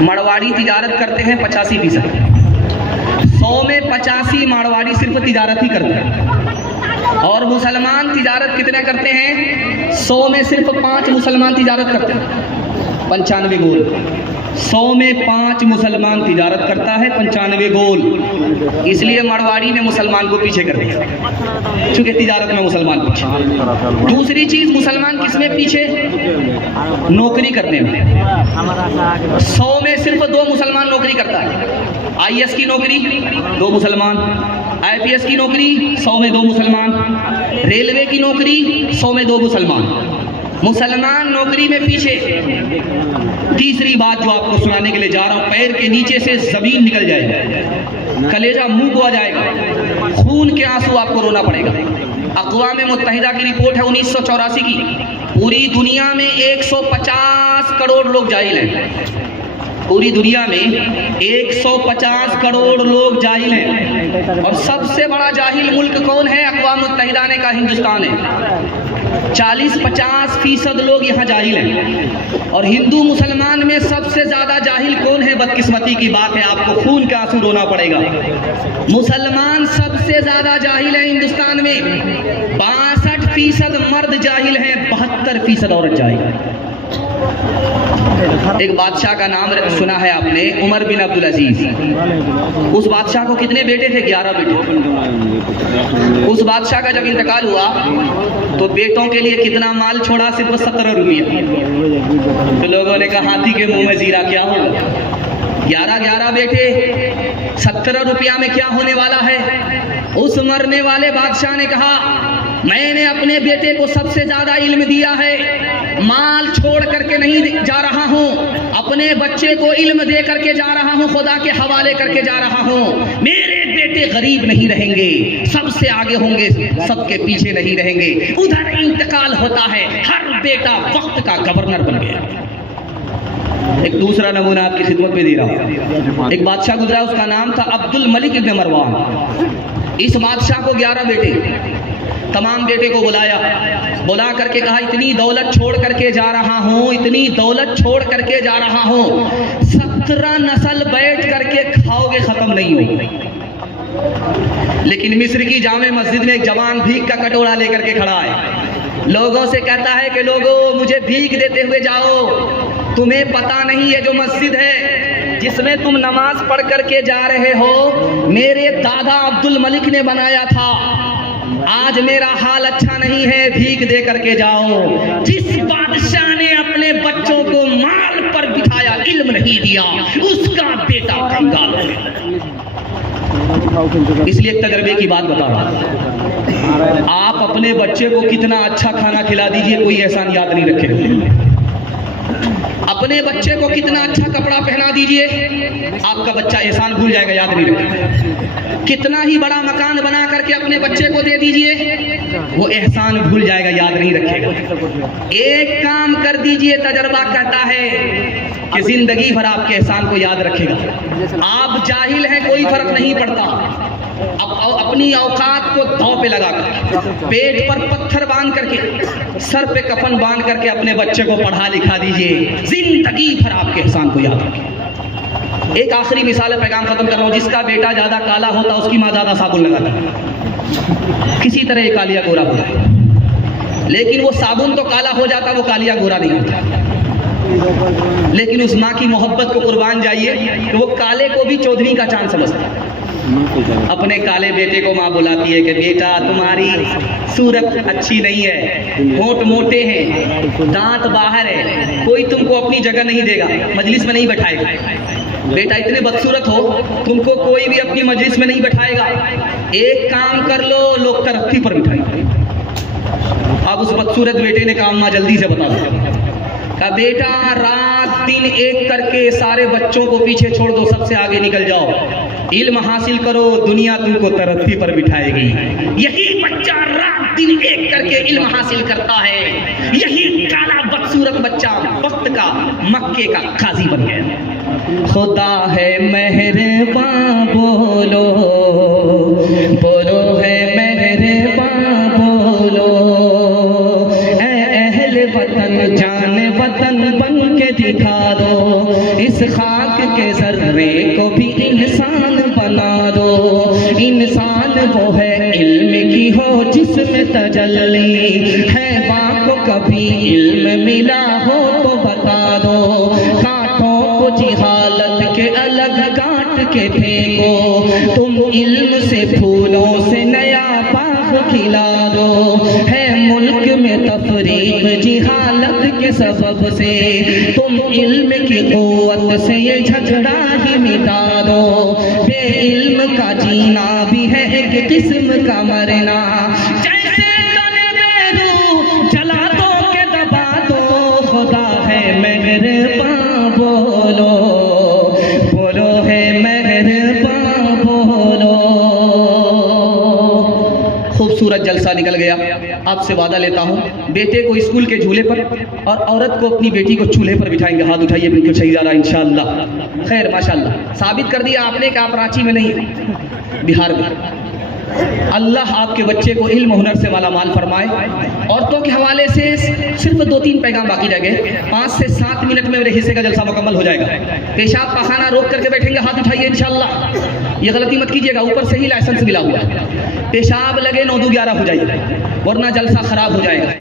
मारवाड़ी तिजारत करते हैं 85%, 100 में 85 मारवाड़ी सिर्फ तिजारत ही करते हैं। और मुसलमान तिजारत कितने करते हैं? 100 में सिर्फ 5 मुसलमान तिजारत करते हैं, 95 गोल। 100 में 5 मुसलमान तिजारत करता है, 95 गोल। इसलिए मारवाड़ी ने मुसलमान को पीछे कर दिया, क्योंकि तिजारत में मुसलमान पीछे। दूसरी चीज, मुसलमान किसमें पीछे? नौकरी करने में। 100 में सिर्फ 2 मुसलमान नौकरी करता है। IAS की नौकरी 2 मुसलमान, IPS की नौकरी 100 में 2 मुसलमान, रेलवे की नौकरी 100 में 2 मुसलमान। मुसलमान नौकरी में पीछे। तीसरी बात जो आपको सुनाने के लिए जा रहा हूं, पैर के नीचे से जमीन निकल जाएगा, कलेजा मुंह को आ जाएगा, खून के आंसू आपको रोना पड़ेगा। अक़वाम मुत्तहिदा की रिपोर्ट है 1984 की, पूरी दुनिया में 150 करोड़ लोग जाहिल हैं। पूरी दुनिया में 150 करोड़ लोग जाहिल हैं, और सबसे बड़ा जाहिल मुल्क कौन है? अक़वाम मुत्तहिदा ने कहा हिंदुस्तान है। 40-50% लोग यहाँ जाहिल हैं। और हिंदू मुसलमान में सबसे ज्यादा जाहिल कौन है? बदकिस्मती की बात है, आपको खून का आंसू रोना पड़ेगा। मुसलमान सबसे ज्यादा जाहिल है हिंदुस्तान में। 62% मर्द जाहिल हैं, 72% औरत जाहिल है। एक बादशाह का नाम सुना है आपने, उमर बिन अब्दुल अजीज। उस बादशाह को कितने बेटे थे? 11 बेटे। उस बादशाह का जब इंतकाल हुआ तो बेटों के लिए कितना माल छोड़ा? सिर्फ 17 रुपया। तो लोगों ने कहा हाथी के मुंह में जीरा क्या होगा? 11 बेटे, 17 रुपया में क्या होने वाला है? उस मरने वाले बादशाह ने कहा मैंने अपने बेटे को सबसे ज्यादा इल्म दिया है, माल छोड़ करके नहीं जा रहा हूँ, अपने बच्चे को इल्म दे करके जा रहा हूँ, खुदा के हवाले करके जा रहा हूँ। मेरे बेटे गरीब नहीं रहेंगे, सबसे आगे होंगे, सबके पीछे नहीं रहेंगे। उधर इंतकाल होता है, हर बेटा वक्त का गवर्नर बन गया। एक दूसरा नमूना आपकी खिदमत में दे रहा हूँ। एक बादशाह गुजरा, उसका नाम था अब्दुल मलिक इब्न मरवान। इस बादशाह को 11 बेटे, तमाम बेटे को बुला करके कहा इतनी दौलत छोड़ करके जा रहा हूँ, इतनी दौलत छोड़ करके जा रहा हूँ, 17 नस्ल बैठ करके खाओगे, खत्म नहीं होगी। लेकिन मिस्र की जामे मस्जिद में एक जवान भीख का कटोरा लेकर के खड़ा है, लोगों से कहता है कि लोगों मुझे भीख देते हुए जाओ, तुम्हें पता नहीं है जो मस्जिद है जिसमें तुम नमाज पढ़ करके जा रहे हो, मेरे दादा अब्दुल मलिक ने बनाया था। आज मेरा हाल अच्छा नहीं है, भीख दे करके जाओ। जिस बादशाह ने अपने बच्चों को माल पर बिठाया, इल्म नहीं दिया, उसका बेटा कंगाल है। इसलिए एक तजर्बे की बात बता रहा हूं, आप अपने बच्चे को कितना अच्छा खाना खिला दीजिए, कोई एहसान याद नहीं रखेगा। अपने बच्चे को कितना अच्छा कपड़ा पहना दीजिए, आपका बच्चा एहसान भूल जाएगा, याद नहीं रखेगा। कितना ही बड़ा मकान बना करके अपने बच्चे को दे दीजिए, वो एहसान भूल जाएगा, याद नहीं रखेगा। एक काम कर दीजिए, तजर्बा कहता है कि जिंदगी भर आपके एहसान को याद रखेगा। आप जाहिल हैं, कोई फर्क नहीं पड़ता। अपनी औकात को दांव पे लगा कर, पेट पर पत्थर बांध करके, सर पे कफन बांध करके अपने बच्चे को पढ़ा लिखा दीजिए, जिंदगी भर आपके एहसान को याद रखें। एक आखिरी मिसाल है, पैगाम खत्म कर रहा हूं। जिसका बेटा ज्यादा काला होता उसकी माँ ज्यादा साबुन लगाता, किसी तरह ये कालिया गोरा होता है। लेकिन वो साबुन तो काला हो जाता, वो कालिया गोरा नहीं होता। लेकिन उस माँ की मोहब्बत को कुर्बान जाइए तो वो काले को भी चौधरी का चांद समझता है। अपने काले बेटे को माँ बुलाती है कि बेटा तुम्हारी सूरत अच्छी नहीं है, होंठ मोटे हैं, दांत बाहर है, कोई तुमको अपनी जगह नहीं देगा, मजलिस में नहीं बैठाएगा। बेटा इतने बदसूरत हो, तुमको कोई भी अपनी मजलिस में नहीं बैठाएगा, एक काम कर लो, लोग तरक्की पर बिठाएंगे। अब उस बदसूरत बेटे ने कहा माँ जल्दी से बता दो। कहा बेटा रात दिन एक करके सारे बच्चों को पीछे छोड़ दो, सबसे आगे निकल जाओ, इल्म हासिल करो, दुनिया तुमको तरक्की पर बिठाएगी। यही बच्चा रात दिन एक करके इल्म हासिल करता है, यही काला बदसूरत बच्चा वक्त का मक्के का काजी बन गया। खुदा है मेहरबान, बोलो बोलो है मेहरबान, बोलो ऐ अहले वतन, जान वतन बन के दिखा दो इस इस खाक के जर्रे को भी इंसान बना दो। इंसान वो है इल्म की हो जिसमें तजल्ली है, बाको कभी इल्म मिला हो तो बता दो। कांटों को जिहालत के अलग काट के फेंको, तुम इल्म से फूलों से नया बाग खिला दो। है मुल्क में तफरीक जिहालत के सबब से, तुम इल्म की कुव्वत से ये झगड़ा ही मिटा दो। बे इल्म का जीना भी है एक किस्म का मरना, जैसे तने में रूह जला दो के दबा दो। खुदा है मेहरबान बोलो, बोलो है मेहरबान बोलो। खूबसूरत जलसा निकल गया। आपसे वादा लेता हूँ, बेटे को स्कूल के झूले पर और औरत को अपनी बेटी को चूल्हे पर बिठाएंगे। हाथ उठाइए, बिल्कुल सही जा रहा है इंशाअल्लाह। खैर माशाअल्लाह, साबित कर दिया आपने कि आप रांची में नहीं, बिहार में। अल्लाह आपके बच्चे को इल्म हुनर से माला माल फरमाए। औरतों के हवाले से सिर्फ 2-3 पैगाम बाकी रह गए। 5 से 7 मिनट में मेरे हिस्से का जलसा मुकम्मल हो जाएगा। पेशाब पखाना रोक करके बैठेंगे, हाथ उठाइए इंशाअल्लाह। ये गलती मत कीजिएगा, ऊपर से ही लाइसेंस मिला हुआ। पेशाब लगे 9-11 हो जाइए, वरना जलसा खराब हो जाएगा।